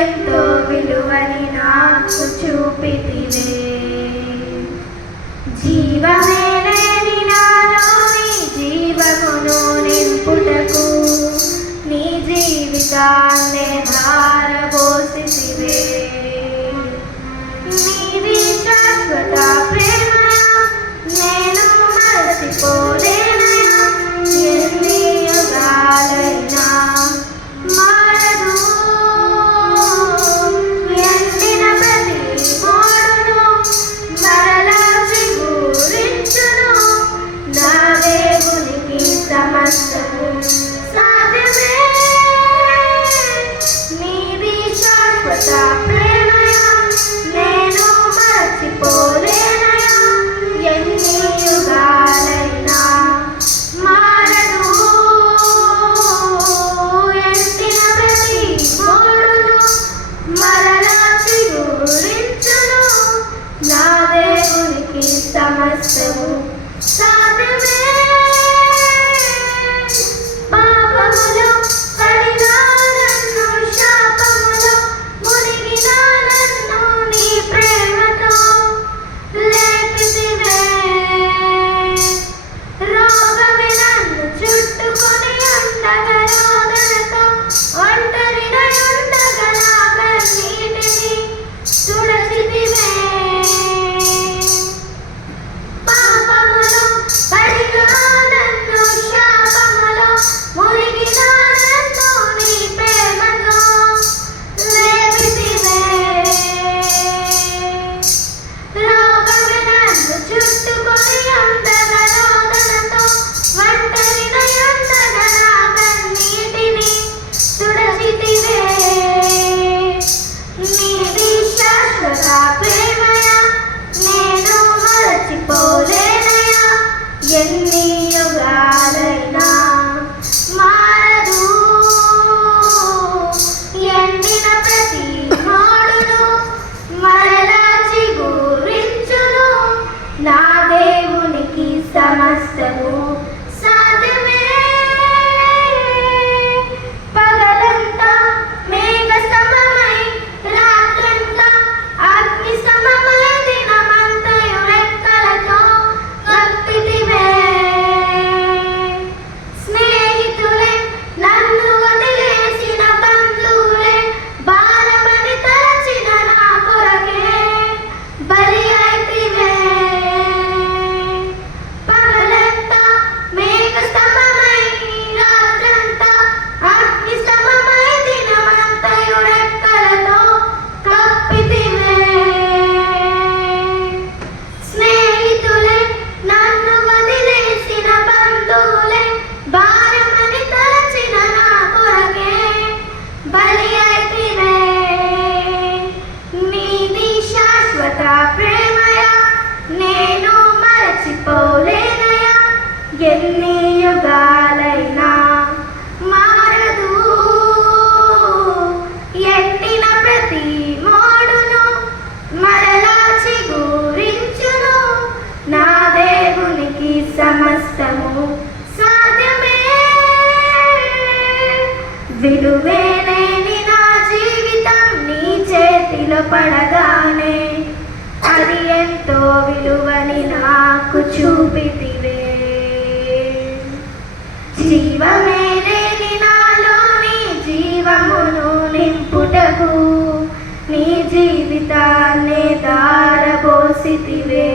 ఎంతో విలువని నాకు చూపితివే. జీవమే లేని నాలోని జీవమును నింపుటకు నీ జీవితాన్నే ధారపోసితివే. నీది శాశ్వత ప్రేమ నేను మరచిపోలేనయా. ఎన్ని యుగాలైనా మారదు. ఎండిన ప్రతి మోడును మరలా చిగురించును. నా దేవునికి సమస్తము సాధ్యమే. నీది శాశ్వత ప్రేమయా నేను మరచిపోలేనయా. ఎన్ని యుగాలైనా మారదు. ఎండిన ప్రతి మోడును మరలా చిగురించును. నా దేవునికి సమస్తము సాధ్యమే. పాపములో పడినా నన్ను శాపములో మునిగినా నన్ను నీ ప్రేమతో లేపితివే. రోగమే నన్ను చుట్టుకొని ఉండగా రోదనతో ఒంటరిగా ఉండగా నా కన్నీటిని తుడచితివే. పాపములో పడినా నన్ను శాపములో మునిగినా నన్ను నీ ప్రేమతో లేపితివే. రోగమే నన్ను చుట్టుకొని ఉండగా రోదనతో ఒంటరిగా ఉండగా నా కన్నీటిని తుడచితివే. నీది శాశ్వత ప్రేమయా నేను మరచిపోలేనయా. ఎన్ని యుగాలైనా మారదు. ఎండిన ప్రతి మోడును మరలా చిగురించును. నా దేవునికి సమస్తము సాధ్యమే. పగలంతా మేఘ సమమై రాత్రంతా అగ్ని సమమై దినమంతయు రెక్కలతో కప్పితివే. స్నేహితులే నన్ను వదిలేసిన బంధువులే భారమని తలచిన నా కొరకే బలి అయితివే. పగలంతా మేఘ సమమై రాత్రంతా అగ్ని సమమై దినమంతయు రెక్కలతో కప్పితివే. స్నేహితులే నన్ను వదిలేసిన బంధువులే భారమని తలచిన నా కొరకే బలి అయితివే. నీది శాశ్వత ప్రేమయా నేను మరచిపోలేనయా. ఎన్ని యుగాలైనా మారదు. ఎండిన ప్రతి మోడును మరలా చిగురించును. నా దేవునికి సమస్తము సాధ్యమే. విలువే లేని నా జీవితం నీ చేతిలో పడగానే అది ఎంతో విలువని నాకు చూపితివే. జీవమే లేని నాలోని జీవమును నింపుటకు నీ జీవితాన్నే ధారపోసితివే.